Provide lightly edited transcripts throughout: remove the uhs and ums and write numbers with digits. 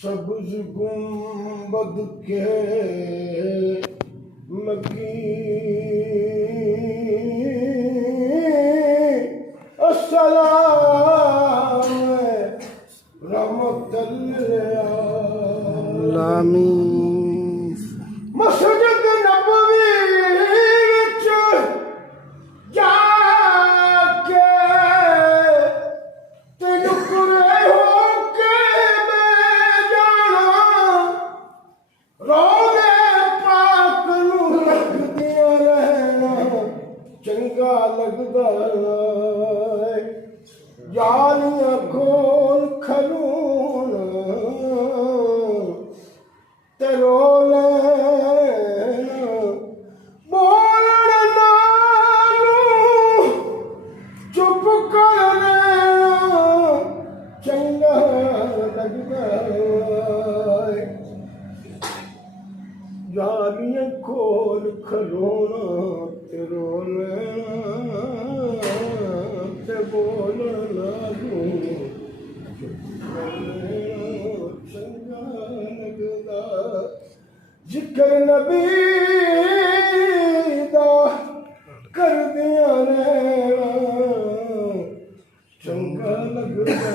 सबज गुंबद के मकी अस्सलाम रहमतुल आलमीन। मस्जिद नबवी विच जाके तेनू कुरे हो के मैं जाना रोज़े पाक नू तकदियां रहना चंगा लगदा है। यारियां खोल खलून ते रो लेना बोलण नालू चुप कर लेना चंगा लगदा है। यारियां खोल खलोना ते रो लेना ते बोलण नालू चंगा लगदा। जिक्र नबी दा करदियां रहना चंगा लगदा।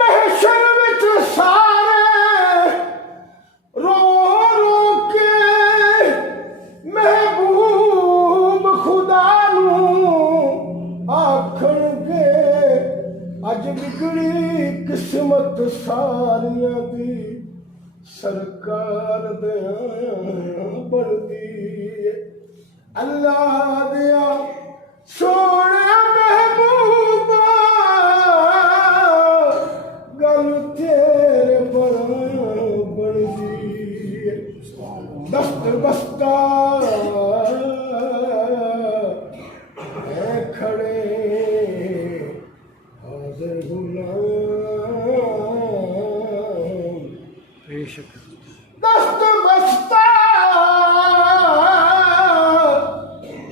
महशर विच सारे रो रो के महबूब खुदा नू आखणगे अज बिगड़ी किस्मत सारियां दी सरकार दियां बनदी। अल्लाह दिया सोने महबूबा गल तेरे बनदी। दस्त बस्ता है खड़े हाज़िर गुलाम बेशक। दस्त बस्ता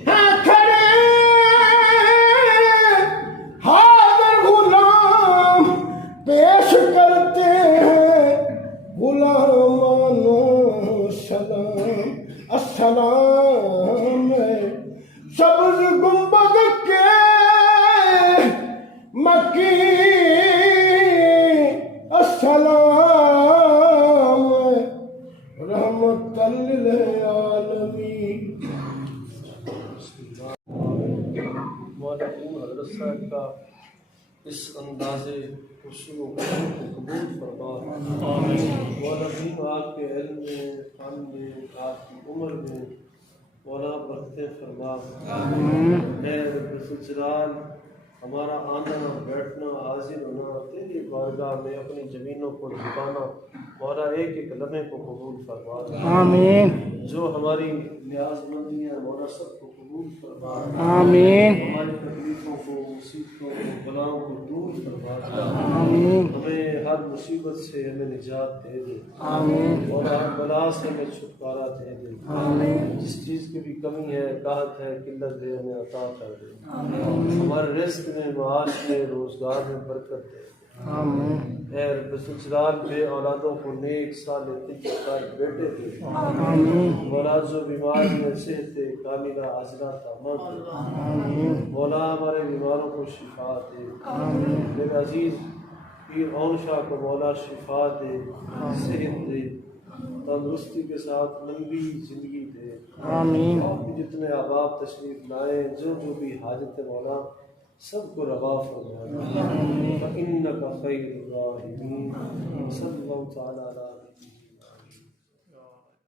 है खड़े हाज़िर गुलाम पेश करते हैं गुलामानो सलाम। अस्सलाम सबज गुंबद के मकी इस अंदाज़े खुशू को कबूल फरमा। मौला भी आपके इल्म में, फन में, आपकी उम्र में मौला बरकतें फरमा। रब्बुल हमारा आना बैठना हाजिर होना तेरी बारगाह में अपनी ज़मीनों को झुकाना मौला एक एक लम्हे को कबूल फरमा। आमीन। जो हमारी न्याज़मंदियाँ मौला सबको कबूल फरमा। आमीन। हमारी तकलीफ़ों को, मुसीबतों को, बलाओं को दूर फरमा। आमीन। हमें हर मुसीबत से हमें निजात दे दे। आमीन। और हर बला से हमें छुटकारा दे दे। आमीन। जिस चीज़ की भी कमी है, काहत है, किल्लत है, हमें अता कर दे। आमीन। हमारे रिज़्क़ में, माश में, रोज़गार में बरकत दे। आमीन। ऐ रब्बुल बे औलादों को नेक सालेह बेटे दे। आमीन। मौला जो बीमार में सेहत कामिला आजरा तामा दे। आमीन। मौला हमारे बीमारों को शिफा दे। आमीन। मेरे अजीज़ पीर औन शाह को मौला शिफा दे, सेहत दे, तंदुरुस्ती के साथ लंबी ज़िंदगी दे। आमीन। और भी जितने अहबाब तशरीफ़ लाए, जो भी हाजत है मौला सबको रवा फरमा। इन्नका खैरुर राहिमीन। सल्लल्लाहु तआला अला